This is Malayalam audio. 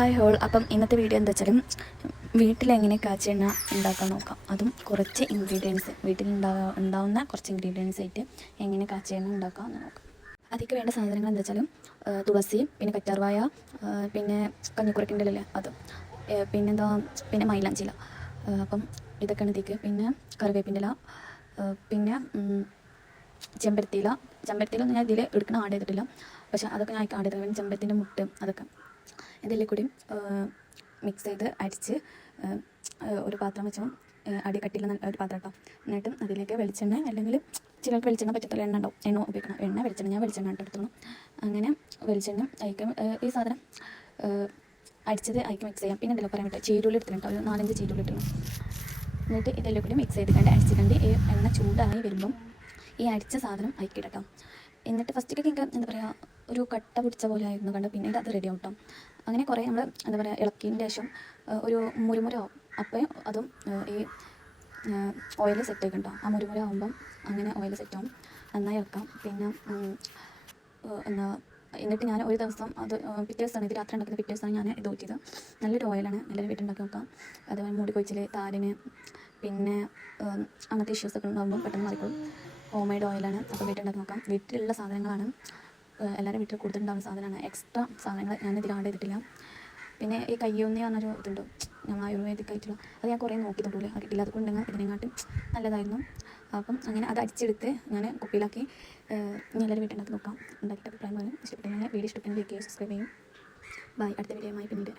Hi whole. അപ്പം ഇന്നത്തെ വീഡിയോ എന്താ വെച്ചാലും വീട്ടിലെങ്ങനെ കാച്ചെണ്ണ ഉണ്ടാക്കാൻ നോക്കാം. അതും കുറച്ച് ഇൻഗ്രീഡിയൻസ് ഉണ്ടാവുന്ന കുറച്ച് ഇൻഗ്രീഡിയൻസ് ആയിട്ട് എങ്ങനെ കാച്ചെണ്ണ ഉണ്ടാക്കാം എന്ന് നോക്കാം. അതിലേക്ക് വേണ്ട സാധനങ്ങൾ എന്താ വെച്ചാലും തുളസി, പിന്നെ കറ്റാർവായ, പിന്നെ കഞ്ഞിക്കുറക്കിൻ്റെ ഇല, അത് പിന്നെ മൈലാഞ്ചില. അപ്പം ഇതൊക്കെയാണ് ഇതിലേക്ക്. പിന്നെ കറിവേപ്പിൻ്റെ ഇല, പിന്നെ ചെമ്പരത്തിയില ഒന്നും ഞാൻ ഇതിൽ എടുക്കണ ആഡ് ചെയ്തിട്ടില്ല, പക്ഷേ അതൊക്കെ ഞാൻ ആഡ് ചെയ്തിട്ടുണ്ട്. ചെമ്പരത്തിൻ്റെ മുട്ട്, അതൊക്കെ ഇതിൽ കൂടി മിക്സ് ചെയ്ത് അരിച്ച് ഒരു പാത്രം വെച്ചാൽ അടി കട്ടിയുള്ള ഒരു പാത്രം കേട്ടോ. എന്നിട്ട് അതിലേക്ക് വെളിച്ചെണ്ണ, അല്ലെങ്കിൽ ചിലർക്ക് വെളിച്ചെണ്ണ പറ്റത്തില്ല, എണ്ണ ഉണ്ടാവും, എണ്ണ ഉപയോഗിക്കണം. ഞാൻ വെളിച്ചെണ്ണ എടുത്തോളൂ. അങ്ങനെ വെളിച്ചെണ്ണ അയക്കും ഈ സാധനം അടിച്ചത് അയക്ക് മിക്സ് ചെയ്യാം. പിന്നെ എന്തെല്ലാം പറയാൻ പറ്റുക, ചീരുള്ളി എടുത്തിട്ടുണ്ട്, ഒരു 4-5 ചീരുള്ളി ഇട്ടണം. എന്നിട്ട് ഇതെല്ലാം കൂടി മിക്സ് ചെയ്തിട്ടുണ്ട് അടിച്ചിട്ടുണ്ട്. ഈ എണ്ണ ചൂടായി വരുമ്പം ഈ അടിച്ച സാധനം അയക്കിടട്ടോ. എന്നിട്ട് ഫസ്റ്റിലേക്ക് എനിക്ക് എന്താ പറയുക, ഒരു കട്ട പിടിച്ച പോലെ ആയിരുന്നു കണ്ട്, പിന്നീട് അത് റെഡി ആവും കേട്ടോ. അങ്ങനെ കുറേ നമ്മൾ എന്താ പറയുക ഇളക്കിയതിന് ശേഷം ഒരു മുരുമുരാവും. അപ്പം അതും ഈ ഓയിൽ സെറ്റ് ആക്കും കേട്ടോ. ആ മുരുമുര ആകുമ്പം അങ്ങനെ ഓയിൽ സെറ്റ് ആവും. നന്നായി ഇളക്കാം. പിന്നെ എന്നിട്ട് ഞാൻ ഒരു ദിവസം അത് പിറ്റേ ദിവസമാണ്, ഇത് രാത്രി ഉണ്ടാക്കുന്ന പിറ്റേ ദിവസമാണ് ഞാൻ ഇത് ഊറ്റിയത്. നല്ലൊരു ഓയിലാണ്, നല്ലൊരു വീട്ടുണ്ടാക്കി നോക്കാം. അതുപോലെ മുടി കൊഴിച്ചിൽ, താരന്, പിന്നെ അങ്ങനത്തെ ഇഷ്യൂസൊക്കെ ഉണ്ടാകുമ്പോൾ പെട്ടെന്ന് മാറിക്കോളും. ഹോം മെയ്ഡ് ഓയിലാണ്. അപ്പോൾ വീട്ടുണ്ടാക്കി നോക്കാം. വീട്ടിലുള്ള സാധനങ്ങളാണ്, എല്ലാവരും വീട്ടിൽ കൂടുതലുണ്ടാകുന്ന സാധനമാണ്. എക്സ്ട്രാ സാധനങ്ങൾ ഞാൻ ഇതിൽ ആഡ് ചെയ്തിട്ടില്ല. പിന്നെ ഈ കയ്യൊന്നി പറഞ്ഞൊരു ഇതുണ്ട്, നമ്മൾ ആയുർവേദിക് ആയിട്ടുള്ള, അത് ഞാൻ കുറേ നോക്കി തൊട്ടില്ല, അത് കിട്ടില്ല. അതുകൊണ്ടെങ്കിൽ ഇതിനെക്കാട്ടും നല്ലതായിരുന്നു. അപ്പം അങ്ങനെ അത് അടിച്ചെടുത്ത് ഞാൻ കുപ്പിയിലാക്കി എല്ലാവരും വീട്ടുണ്ടാക്കി നോക്കാം. ഉണ്ടാക്കിയിട്ട് അഭിപ്രായം പറയാം. ഇഷ്ടപ്പെട്ടെങ്കിൽ വീഡിയോ ഇഷ്ടപ്പെട്ടെങ്കിൽ ലൈക്ക് ചെയ്യുക, സബ്സ്ക്രൈബ് ചെയ്യും. ബൈ. അടുത്ത വീഡിയോയുമായി പിന്നീട്.